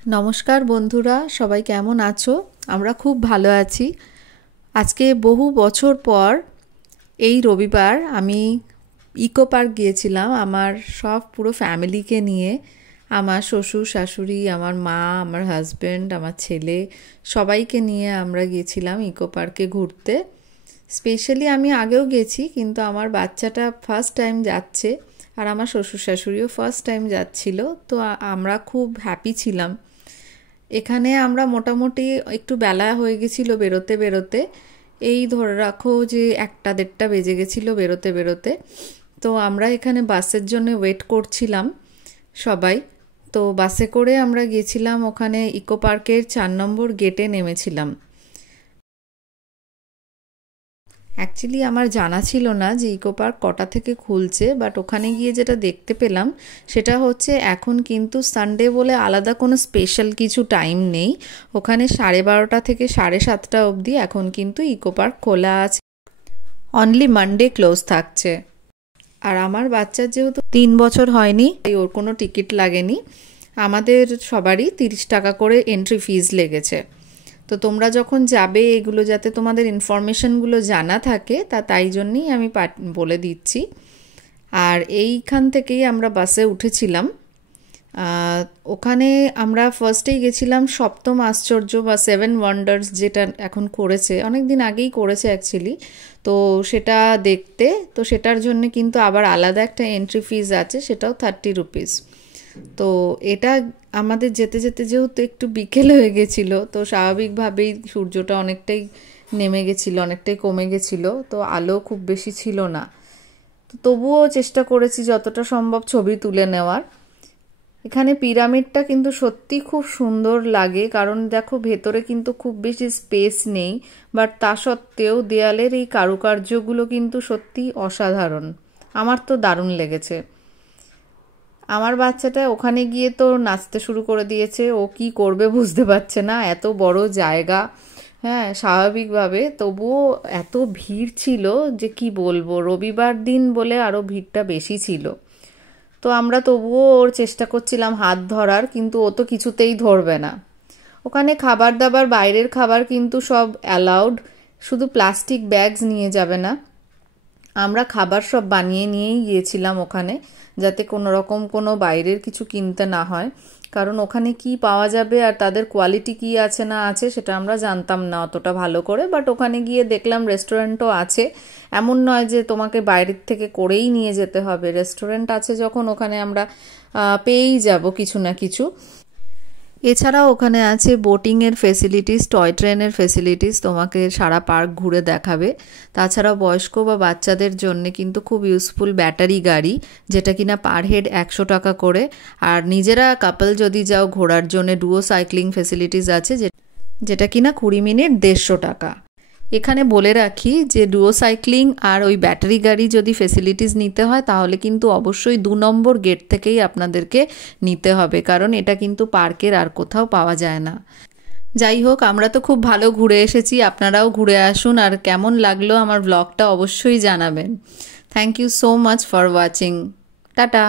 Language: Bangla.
নমস্কার বন্ধুরা, সবাই কেমন আছো? আমরা খুব ভালো আছি। আজকে বহু বছর পর এই রবিবার আমি ইকো পার্ক গিয়েছিলাম আমার সব পুরো ফ্যামিলিকে নিয়ে। আমার শ্বশুর শাশুড়ি, আমার মা, আমার হাজব্যান্ড, আমার ছেলে সবাইকে নিয়ে আমরা গিয়েছিলাম ইকো পার্কে ঘুরতে। স্পেশালি আমি আগেও গেছি, কিন্তু আমার বাচ্চাটা ফার্স্ট টাইম যাচ্ছে আর আমার শ্বশুর শাশুড়িও ফার্স্ট টাইম যাচ্ছিল। তো আমরা খুব হ্যাপি ছিলাম। এখানে আমরা মোটামুটি একটু বেলা হয়ে গেছিলো বেরোতে বেরোতে, এই ধরে রাখো যে 1-1:30 বেজে গেছিলো বেরোতে বেরোতে। তো আমরা এখানে বাসের জন্য ওয়েট করছিলাম সবাই। তো বাসে করে আমরা গিয়েছিলাম, ওখানে ইকো পার্কের 4 নম্বর গেটে নেমেছিলাম। অ্যাকচুয়ালি আমার জানা ছিল না যে ইকো পার্ক কটা থেকে খুলছে, বাট ওখানে গিয়ে যেটা দেখতে পেলাম সেটা হচ্ছে এখন কিন্তু সানডে বলে আলাদা কোনো স্পেশাল কিছু টাইম নেই। ওখানে 12:30 থেকে 7:30 অবধি এখন কিন্তু ইকো পার্ক খোলা আছে। অনলি মানডে ক্লোজ থাকছে। আর আমার বাচ্চার যেহেতু 3 বছর হয়নি, তাই ওর কোনো টিকিট লাগেনি। আমাদের সবারই 30 টাকা করে এন্ট্রি ফিজ লেগেছে। তো তোমরা যখন যাবে এগুলো যাতে তোমাদের ইনফরমেশনগুলো জানা থাকে, তাই জন্যই আমি বলে দিচ্ছি। আর এইখান থেকেই আমরা বাসে উঠেছিলাম। ওখানে আমরা ফার্স্টেই গেছিলাম সপ্তম আশ্চর্য বা 7 ওয়ান্ডার্স, যেটা এখন করেছে, অনেক দিন আগেই করেছে অ্যাকচুয়ালি। তো সেটা দেখতে, তো সেটার জন্য কিন্তু আবার আলাদা একটা এন্ট্রি ফিজ আছে, সেটাও 30 রুপিস। তো এটা আমাদের যেতে যেতে যেহেতু একটু বিকেল হয়ে গেছিলো, তো স্বাভাবিকভাবেই সূর্যটা অনেকটাই নেমে গেছিলো, অনেকটাই কমে গেছিলো, তো আলো খুব বেশি ছিল না। তো তবুও চেষ্টা করেছি যতটা সম্ভব ছবি তুলে নেওয়ার। এখানে পিরামিডটা কিন্তু সত্যি খুব সুন্দর লাগে, কারণ দেখো ভেতরে কিন্তু খুব বেশি স্পেস নেই, বাট তা সত্ত্বেও দেয়ালের এই কারুকার্যগুলো কিন্তু সত্যি অসাধারণ। আমার তো দারুণ লেগেছে। আমার বাচ্চাটা ওখানে গিয়ে তো নাচতে শুরু করে দিয়েছে, ও কি করবে বুঝতে পারছে না, এত বড় জায়গা। হ্যাঁ, স্বাভাবিকভাবে, তবুও এত ভিড় ছিল যে কি বলবো, রবিবার দিন বলে আরও ভিড়টা বেশি ছিল। তো আমরা তবুও ওর চেষ্টা করছিলাম হাত ধরার, কিন্তু ও তো কিছুতেই ধরবে না। ওখানে খাবার দাবার, বাইরের খাবার কিন্তু সব অ্যালাউড, শুধু প্লাস্টিক ব্যাগস নিয়ে যাবে না। আমরা খাবার সব বানিয়ে নিয়েই গিয়েছিলাম ওখানে, যাতে কোনো রকম কোনো বাইরের কিছু কিনতে না হয়, কারণ ওখানে কি পাওয়া যাবে আর তাদের কোয়ালিটি কি আছে না আছে সেটা আমরা জানতাম না অতটা ভালো করে। বাট ওখানে গিয়ে দেখলাম রেস্টুরেন্টও আছে, এমন নয় যে তোমাকে বাইরের থেকে করেই নিয়ে যেতে হবে। রেস্টুরেন্ট আছে যখন, ওখানে আমরা পেয়েই যাব কিছু না কিছু। এছাড়াও ওখানে আছে বোটিংয়ের ফেসিলিটিস, টয় ট্রেনের ফেসিলিটিস, তোমাকে সারা পার্ক ঘুরে দেখাবে। তাছাড়া বয়স্ক বা বাচ্চাদের জন্য কিন্তু খুব ইউজফুল ব্যাটারি গাড়ি, যেটা কিনা পার হেড 100 টাকা করে। আর নিজেরা কাপল যদি যাও ঘোরার জন্য ডুও সাইক্লিং ফেসিলিটিস আছে, যেটা কিনা 20 মিনিট 150 টাকা। এখানে বলে রাখি যে ডুও সাইক্লিং আর ওই ব্যাটারি গাড়ি যদি ফেসিলিটিস নিতে হয়, তাহলে কিন্তু অবশ্যই 2 নম্বর গেট থেকেই আপনাদেরকে নিতে হবে, কারণ এটা কিন্তু পার্কের আর কোথাও পাওয়া যায় না। যাই হোক, আমরা তো খুব ভালো ঘুরে এসেছি, আপনারাও ঘুরে আসুন, আর কেমন লাগলো আমার ব্লগটা অবশ্যই জানাবেন। Thank you so much for watching. Tata.